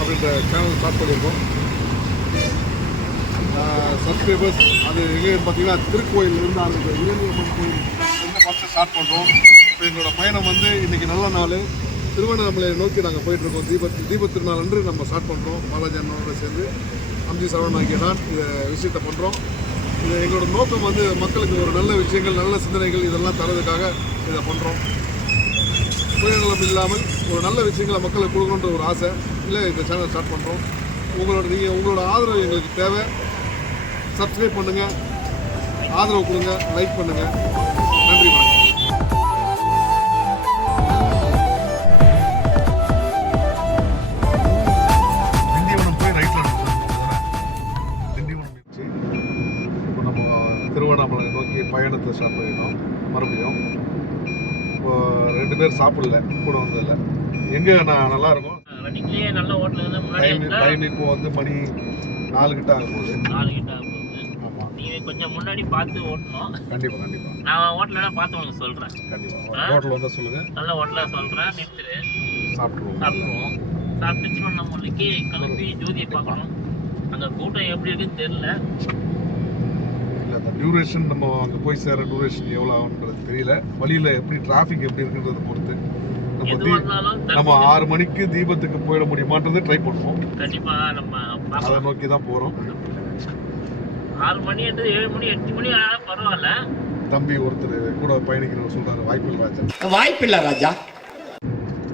அப்படின்ற channel start பண்ணியிருக்கோம். Subscribers அது எங்கே பார்த்தீங்கன்னா திருக்கோயிலிருந்து அந்த இளநியம்மன் கோயில் ஃபஸ்ட்டு ஸ்டார்ட் பண்ணுறோம். இப்போ எங்களோட பயணம் வந்து இன்றைக்கி நல்ல நாள், திருவண்ணாமலையை நோக்கி நாங்கள் போயிட்டுருக்கோம். தீப திருநாள் அன்று நம்ம ஸ்டார்ட் பண்ணுறோம். பாலாஜி அண்ணனோட சேர்ந்து அம்ஜி சரவணன் ஆகிய நான் இதை விஷயத்தை பண்ணுறோம். இது எங்களோட நோக்கம் வந்து மக்களுக்கு ஒரு நல்ல விஷயங்கள், நல்ல சிந்தனைகள் இதெல்லாம் தரதுக்காக இதை பண்ணுறோம். சுயநலம் இல்லாமல் ஒரு நல்ல விஷயங்களை மக்களுக்கு கொடுக்கணுன்ற ஒரு ஆசை இல்லை இந்த சேனல் ஸ்டார்ட் பண்ணுறோம். உங்களோட ஆதரவு எங்களுக்கு தேவை. சப்ஸ்கிரைப் பண்ணுங்கள், ஆதரவு கொடுங்க, லைக் பண்ணுங்கள். நன்றி, வணக்கம். திண்டிவனம் போய் ரைட்டில் திண்டிவனம் இப்போ நம்ம திருவண்ணாமலை நோக்கி பயணத்தை ஸ்டார்ட் பண்ணிடணும். மறுபடியும் இப்போ 2 பேர் சாப்பிடல, கூட வந்ததில்லை. எங்கே நான் நல்லா இருக்கும் டைம் இப்போ வந்து மணி 4 கிட்ட ஆகும் போது. ஆமாம், நீங்கள் கொஞ்சம் முன்னாடி பார்த்து ஓட்டணும். கண்டிப்பாக கண்டிப்பாக நான் ஹோட்டலில் பார்த்து உங்களுக்கு சொல்கிறேன். கண்டிப்பாக ஹோட்டல் வந்தால் சொல்லுங்கள். நல்ல ஹோட்டலாக சொல்கிறேன். நிறுத்துரு, சாப்பிட்ருவோம். சாப்பிட்டு திருவண்ணாமலைக்கு கிளம்பி ஜோதியை பார்க்கணும். அங்கே கூட்டம் எப்படி இருக்குன்னு தெரியல. இல்லை, அந்த டியூரேஷன் நம்ம அங்கே போய் சேர டியூரேஷன் எவ்வளோ ஆகுன்றது தெரியல. வழியில் எப்படி டிராஃபிக் எப்படி இருக்குன்றதை பொறுத்து நம்ம 6 மணிக்கு தீபத்துக்கு போயிட முடியுமான்றது ட்ரை பண்ணுவோம். கண்டிப்பாக நம்ம அதை நோக்கி தான் போகிறோம். 6 மணி 7 மணி 8 மணி ஆனாலும் பரவாயில்ல. தம்பி ஒருத்தர் கூட பயணிக்கிறவர் சொல்றாரு, வாய்ப்பில்லை ராஜா,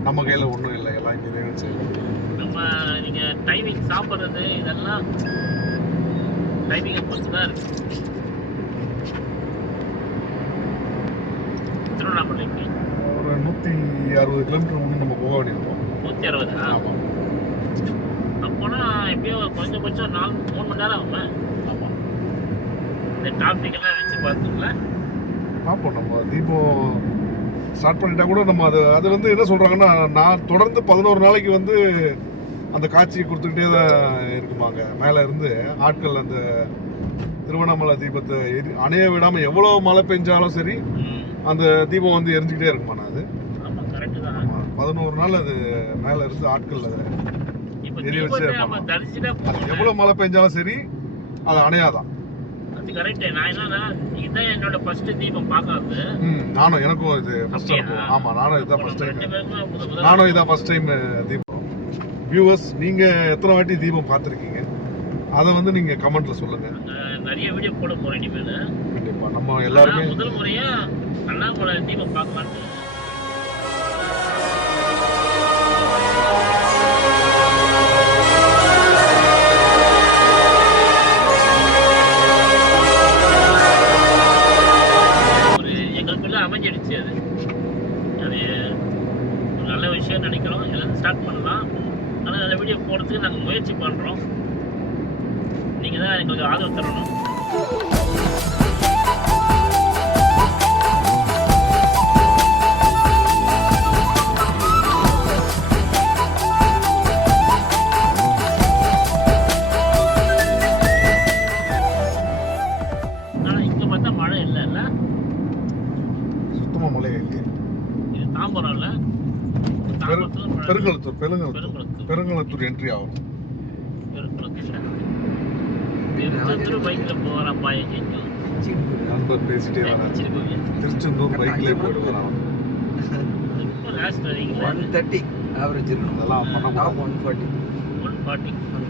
நம்ம கையில் ஒன்றும் இல்லை, எல்லாம் இங்கே இறைவன் செய்யலாம். நம்ம நீங்கள் டைமிங் சாப்பிட்றது இதெல்லாம் டைமிங்கை பொறுத்து தான் இருக்கு. திருவண்ணாமலைக்கு ஒரு 160 கிலோமீட்டர் முன்னே நம்ம போக வேண்டியிருக்கோம். 160? ஆமாம். அப்போனா எப்படியோ கொஞ்சம் 3 மணி நேரம் ஆகும். ஆமாம், இந்த டிராஃபிக் எல்லாம் வச்சு பார்த்துங்களா பார்ப்போம். நம்ம தீபம் ஸ்டார்ட் பண்ணிட்டா கூட நம்ம அது வந்து என்ன சொல்கிறாங்கன்னா, நான் தொடர்ந்து 11 நாளைக்கு வந்து அந்த காட்சியை கொடுத்துக்கிட்டே தான் இருக்குமாங்க. மேலே இருந்து ஆட்கள் அந்த திருவண்ணாமலை தீபத்தை அணைய விடாமல் எவ்வளோ மழை பெஞ்சாலும் சரி அந்த தீபம் வந்து எரிஞ்சுக்கிட்டே இருக்குமா. அது 11 நாள் அது மேலே இருந்து ஆட்கள் அதை எரிய வச்சுட்டே இருப்பாங்க. அது எவ்வளோ மழை பெஞ்சாலும் சரி அது அணையாதான். நானும் எனக்கும் இது ஃபர்ஸ்ட் டைம். ஆமாம், நானும் இதுதான் ஃபர்ஸ்ட் டைம் தீபம். வியூவர்ஸ், நீங்கள் எத்தனை வாட்டி தீபம் பார்த்துருக்கீங்க அதை வந்து நீங்கள் கமெண்ட்ல சொல்லுங்க. நிறைய வீடியோ போட போறேன் இனிமேல். கண்டிப்பா நம்ம எல்லாருமே முதல் முறையா அண்ணாமலை தீபம் பார்க்கலாம். எங்களுக்குள்ள அமைஞ்சிடுச்சு. அது ஒரு நல்ல விஷயம் நினைக்கிறோம். எல்லாரும் ஸ்டார்ட் பண்ணலாம். ஆனால் நல்ல வீடியோ போடுறதுக்கு நாங்கள் முயற்சி பண்ணுறோம். நீங்கள் தான் எங்களுக்கு ஆதரவு தரணும். ஆனால் இங்கே பார்த்தா மழை இல்லைல்ல, சுத்தமாக மழை இல்லை. இது தாம்பரம் இல்லை, பெருங்களத்தூர் என்ட்ரி ஆகும். பைக்கில் போகிறப்பா எங்கேயும் நண்பர் பேசிட்டே வர திருச்செந்தூர் பைக்லேயே போயிட்டு வரான். 130 ஆவரேஜ் இருக்கணும். அதெல்லாம் பண்ண 140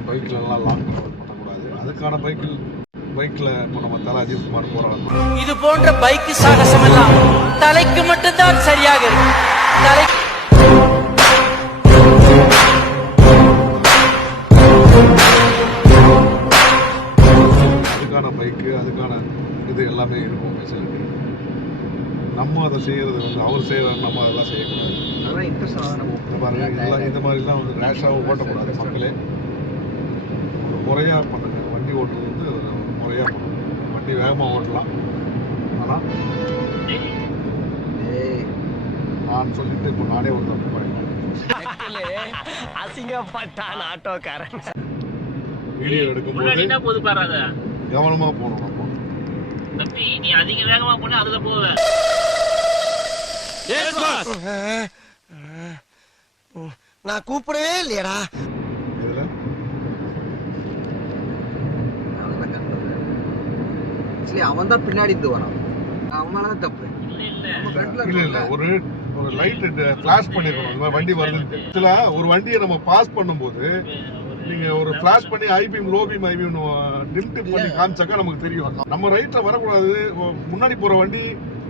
பைக்ல எல்லாம் லாங் பண்ணக்கூடாது. அதுக்கான பைக்ல இப்போ நம்ம தல அஜித் குமார் போறாங்க. இது போன்ற பைக் சாகசம் எல்லாம் தலைக்கு மட்டும்தான் சரியாக இருக்கு. அதுக்கான பைக்கு அதுக்கான இது எல்லாமே இருக்கும் ஃபெசிலிட்டி. நம்ம அதை செய்யறது வந்து அவர் செய்யறாரு, நம்ம அதெல்லாம் செய்யக்கூடாது. அதெல்லாம் இன்ட்ரெஸ்ட் நம்ம பாருங்க, இதெல்லாம் இந்த மாதிரிலாம் வந்து ரேஷாக ஓட்டக்கூடாது. மக்களே ஒரு முறையாக பண்ணுங்க. வண்டி ஓட்டுறது வந்து ஒரு முறையாக பண்ணணும். வண்டி வேகமாக ஓட்டலாம், ஆனால் நான் சொல்லிட்டு இப்போ நானே ஒரு தப்பு பண்ணிட்டேன். அசிங்கப்பட்டான் ஆட்டோக்காரன். வீடியோ எடுக்கும்போது போது பாராத கவனமாக போகணும். நம்ம தம்பி நீ அதிக வேகமா போனா அதுல போவ. நான் கூப்பிடவே இல்லையடா. இதில் அவன் தான் பின்னாடி இருந்து வரான். அவனால தப்பு இல்ல ஒரு லைட் ஃபிளாஷ் பண்ணிருக்கணும். இந்த மாதிரி வண்டி வருதுன்னு ஆக்சுவலா ஒரு வண்டியை நம்ம பாஸ் பண்ணும்போது நீங்க ஒரு ஃபிளாஷ் பண்ணி high beam low beam high beam dim dip பண்ணி காமிச்சாக்கா நமக்கு தெரியும். நம்ம ரைட்ல வரக்கூடாது. முன்னாடி போற வண்டி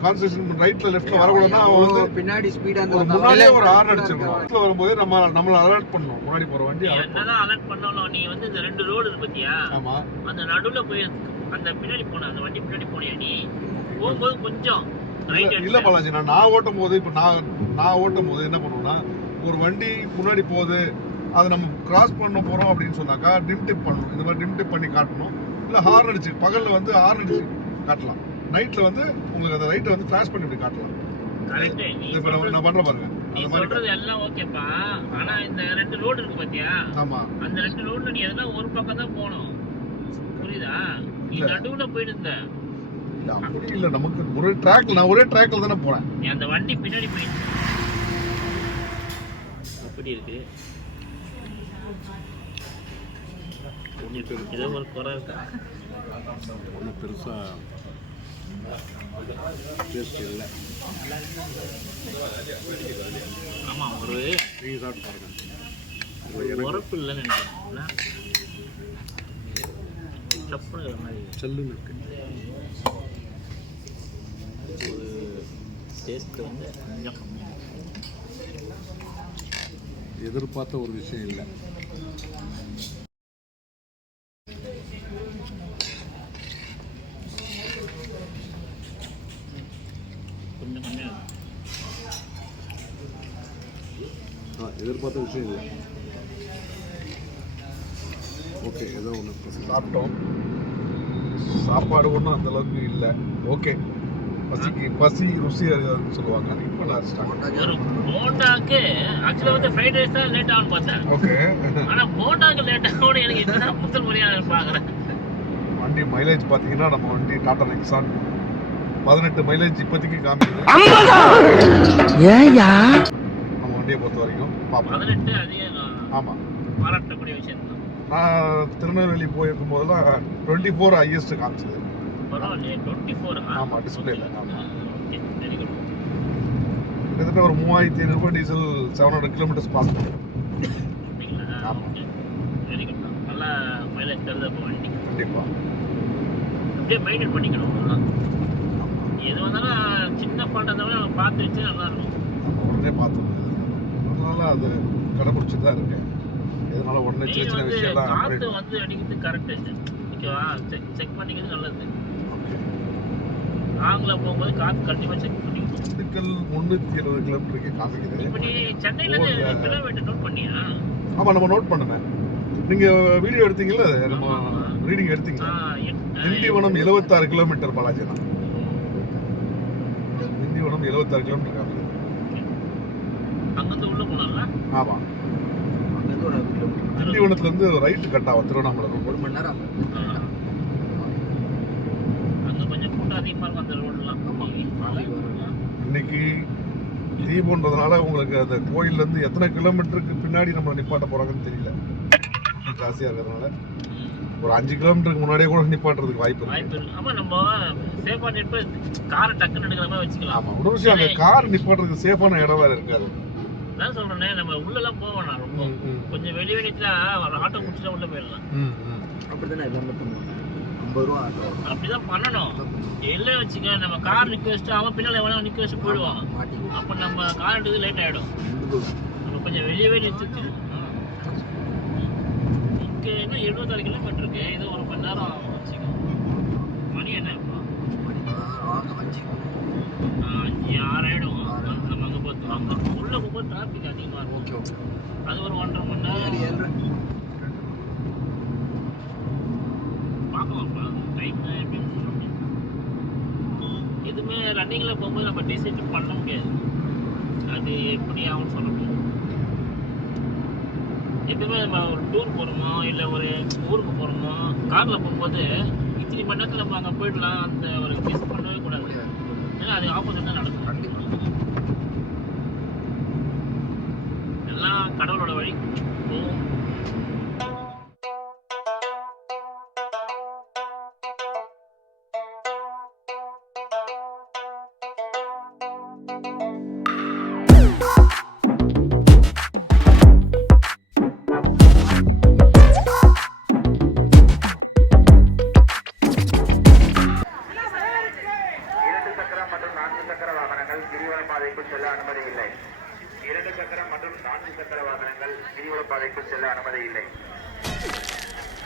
கான்சென்ட்ரேஷன் ரைட்ல லெஃப்ட்ல வரக்கூடாதுன்னா அவன் வந்து பின்னாடி ஸ்பீடா முன்னாடியே ஒரு ஹார்ன் அடிச்சிருக்கணும். ரைட்ல வரும்போது நம்மள அலர்ட் பண்ணணும். முன்னாடி போற வண்டி என்னதான் அலர்ட் பண்ணாலும் நீ வந்து இந்த ரெண்டு ரோடு இருக்கு பாத்தியா, ஆமா அந்த நடுவுல போய் அந்த பின்னாடி போன அந்த வண்டி பின்னாடி போனியா நீ போகும்போது கொஞ்சம் இல்ல பாலாஜி, நான் ஓட்டும் போது இப்ப நான் ஓட்டும் போது என்ன பண்ணுவோம்னா, ஒரு வண்டி முன்னாடி போகுது அதை நம்ம கிராஸ் பண்ண போறோம் அப்படின்னு சொன்னாக்கா டிம் டிப் பண்ணணும். இந்த மாதிரி டிம் டிப் பண்ணி காட்டணும். இல்ல ஹார்ன் அடிச்சு பகல்ல வந்து ஹார்ன் அடிச்சு காட்டலாம். நைட்ல வந்து உங்களுக்கு அந்த ரைட்டை வந்து ஃபிளாஷ் பண்ணி இப்படி காட்டலாம். நான் பண்ற பாருங்க. நீ சொல்றது எல்லாம் ஓகேப்பா, ஆனா இந்த ரெண்டு ரோடு இருக்கு பாத்தியா, ஆமா அந்த ரெண்டு ரோட்ல நீ எதனா ஒரு பக்கம் தான் போகணும். புரியுதா? நீ நடுவுல போயிட்டு இருந்த. அப்படி இல்ல, நமக்கு ஒரே ட்ராக்ல நான் ஒரே ட்ராக்ல தானே போறேன். நீ அந்த வண்டி பின்னாடி போயிட்டு அப்படி இருக்கு. ஏதோ ஒரு குறை இருக்கா? ஒன்றும் பெருசா டேஸ்ட் இல்லை. ஆமா, ஒரு உரப்பு இல்லைன்னு நினைக்கிறேன். சப்புங்கிற மாதிரி செல்லுன்னு இருக்கு. ஒரு டேஸ்ட் வந்து கொஞ்சம் கம்மியாக எதிர்பார்த்த ஒரு விஷயம் இல்லை. கொஞ்சம் கம்மியாக எதிர்பார்த்த விஷயம் இல்லை. ஓகே, ஏதோ ஒன்று சாப்பிட்டோம். சாப்பாடு ஒன்றும் அந்த அளவுக்கு இல்லை. ஓகே, பசி ருசி அறியாதுன்னு சொல்லுவாங்க. இப்போ ஒரு போண்டாக்கு ஆக்சுவலாக வந்து ஃப்ரைட் ரைஸ் தான் லேட் ஆகும் பார்த்தேன். ஓகே, ஆனால் போண்டாக்கு லேட் ஆகும் எனக்கு இதுதான் முதல் முறையாக பார்க்குறேன். வண்டி மைலேஜ் பார்த்தீங்கன்னா நம்ம வண்டி டாடா நெக்ஸான் 18 மைலேஜ் இப்போதைக்கு காமிக்குது. நம்ம வண்டியை பொறுத்த வரைக்கும் 18 அதிக ஆமாம் பாராட்டக்கூடிய விஷயம் தான். நான் திருநெல்வேலி போயிருக்கும் போதெல்லாம் 24 ஹையஸ்ட் காமிச்சது. பரவாயில்லையே, 24. ஆமாம், டிஸ்பிளேல. ஆமாம், வெரி குட். கிட்டத்தட்ட ஒரு 3500 ரூபாய் டீசல் 700 கிலோமீட்டர்ஸ் பாஸ் பண்ணுறோம். அப்படிங்களா? ஆமாம், வெரி குட். நல்லா மைலேஜ் தருது அப்போ வண்டி. கண்டிப்பாக அப்படியே மெயின்டைன் பண்ணிக்கணும். அதெல்லாம் எது வந்தாலும் சின்ன ஃபால்ட் இருந்தாலும் நம்ம பார்த்து வச்சு நல்லா இருக்கும். நம்ம உடனே பார்த்துருந்தது. அதனால அது கடைபிடிச்சி தான் இருக்கேன். இதனால உடனே சின்ன சின்ன விஷயம்லாம் காற்று வந்து அடிக்கிறது கரெக்டு. ஓகேவா? செக் பண்ணிக்கிறது நல்லது. நாங்கள போகும்போது காற்று கண்டிப்பாக செக் பண்ணிக்கணும். திண்டுக்கல் 370 கிலோமீட்டருக்கு காமிக்குது. இப்போ நீ சென்னையிலேருந்து கிலோமீட்டர் நோட் பண்ணியா? ஆமாம், நம்ம நோட் பண்ணேன். நீங்கள் வீடியோ எடுத்தீங்கல்ல, நம்ம ரீடிங் எடுத்தீங்களா? திண்டிவனம் 76 கிலோமீட்டர் பாலாஜி தான். திண்டிவனம் 76 கிலோமீட்டர் காமிக்குது. அங்கேருந்து உள்ள போனால? ஆமாம், திண்டிவனத்துலேருந்து ரைட்டு கட் ஆகும் திருவண்ணாமலை ரோடு. 1 மணி நேரம். அங்கே கொஞ்சம் கூட்டம் அதிகமாக இருக்கும் அந்த ரோடெலாம். இன்னைக்கு தீபம்ன்றதுனால உங்களுக்கு அந்த கோயிலேருந்து எத்தனை கிலோமீட்டருக்கு பின்னாடி நம்ம நிப்பாட்ட போகிறாங்கன்னு தெரியல. ஜாஸ்தியாக இருக்கிறதுனால ஒரு 5 கிலோமீட்டருக்கு முன்னாடியே கூட நிப்பாட்டுறதுக்கு வாய்ப்பு இருக்கு. வாய்ப்பு இருக்கு. ஆமா, நம்ம சேஃபா நிற்ப காரை டக்குன்னு எடுக்கிற மாதிரி வச்சுக்கலாம். ஆமா, ஒரு விஷயம் அங்க கார் நிப்பாட்டுறதுக்கு சேஃபான இடம் வேற இருக்காது. நான் சொல்றேனே, நம்ம உள்ளெல்லாம் போக வேணாம். ரொம்ப கொஞ்சம் வெளியே நிறுத்தா ஒரு ஆட்டோ முடிச்சுட்டா உள்ள போயிடலாம். அப்படிதானே எல்லாமே பண்ணுவாங்க. 50 ரூபா ஆட்டோ அப்படிதான் பண்ணணும். எல்லாம் வச்சுக்க, நம்ம கார் நிக்க வச்சுட்டு அவன் பின்னால எவ்வளவு நிக்க வச்சு போயிடுவான். மாட்டிக்குவோம். அப்ப நம்ம கார் எடுத்து லேட் ஆயிடும். நம்ம கொஞ்சம் வெளியவே நிறுத்திட்டு இங்க என்ன 76 கிலோமீட்டர் இருக்கு. இது 1 மணி நேரம் ஆகும் வச்சுக்கோ. மணி என்ன இப்போ 5, 6 ஆயிடும். நம்ம அங்க போய் அங்க உள்ள போகும்போது டிராபிக் அதிகமா இருக்கும். அது ஒரு 1.5 மணி நேரம் பார்க்கலாம்ப்பா. டைம் எப்படின்னு சொல்ல முடியாது. எதுவுமே ரன்னிங்ல போகும்போது நம்ம டிசைட் பண்ண முடியாது. அது எப்படி ஆகும்னு சொல்ல முடியாது. எப்பவுமே நம்ம ஒரு டூர் போகிறோமோ இல்லை ஒரு ஊருக்கு போகிறோமோ காரில் போகும்போது இத்தனை மணி நேரத்தில் நம்ம அங்கே போயிடலாம். அந்த ஒரு மிஸ் பண்ணவே கூடாது. ஏன்னா அது ஆப்போசிட் தான் நடக்கும். எல்லாம் கடவுளோட வழி போகும்.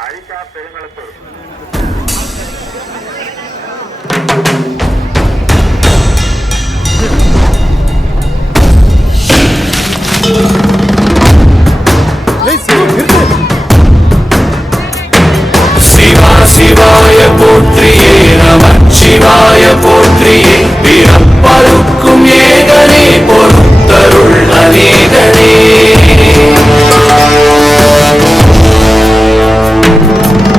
அரிசா பெருங்களத்தூர் சிவா சிவாய போற்றியே நமச்சிவாய போற்றியே பிறப்பருக்கும் ஏகனே பொறுத்தருள் அநேகனே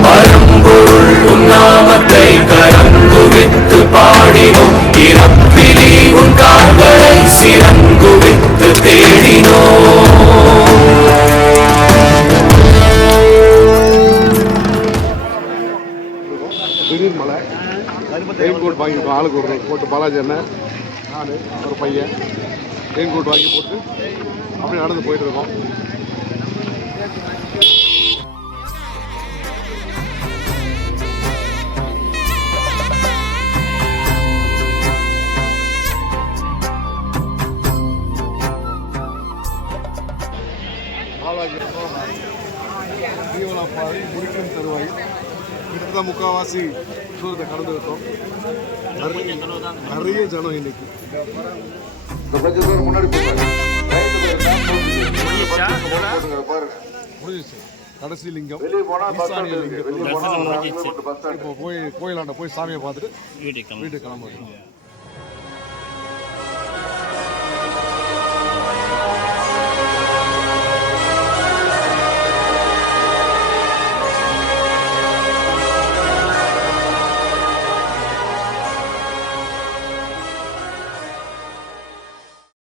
பரம்பொருள் உன்னாமத்தை கரங்குவித்து பாடினோம் இறப்பிலி உன் கால்களை சிறங்குவித்து தேடினோம். திடீர் மலை ரெயின் கோட் வாங்கியிருக்கோம். ஆளுக்கு ஒரு போட்டு பாலாஜி அண்ணன், நான், ஒரு பையன் ரெயின் கோட் வாங்கி போட்டு அப்படியே நடந்து போயிட்டு இருக்கோம். பாலாஜி தீவனப்பாதை முடிக்கும் தருவாய் கிட்டத்தட்ட முக்கால்வாசி தூரத்தை கடந்து இருக்கோம். நிறைய ஜனம் இன்னைக்கு. கொஞ்சம் தூரம் முன்னாடி முடிஞ்சிச்சு. கடைசி லிங்கம் ஈசானிய லிங்கம். இப்போ போய் கோயிலாண்ட போய் சாமியை பார்த்துட்டு வீட்டுக்கு கிளம்புறோம்.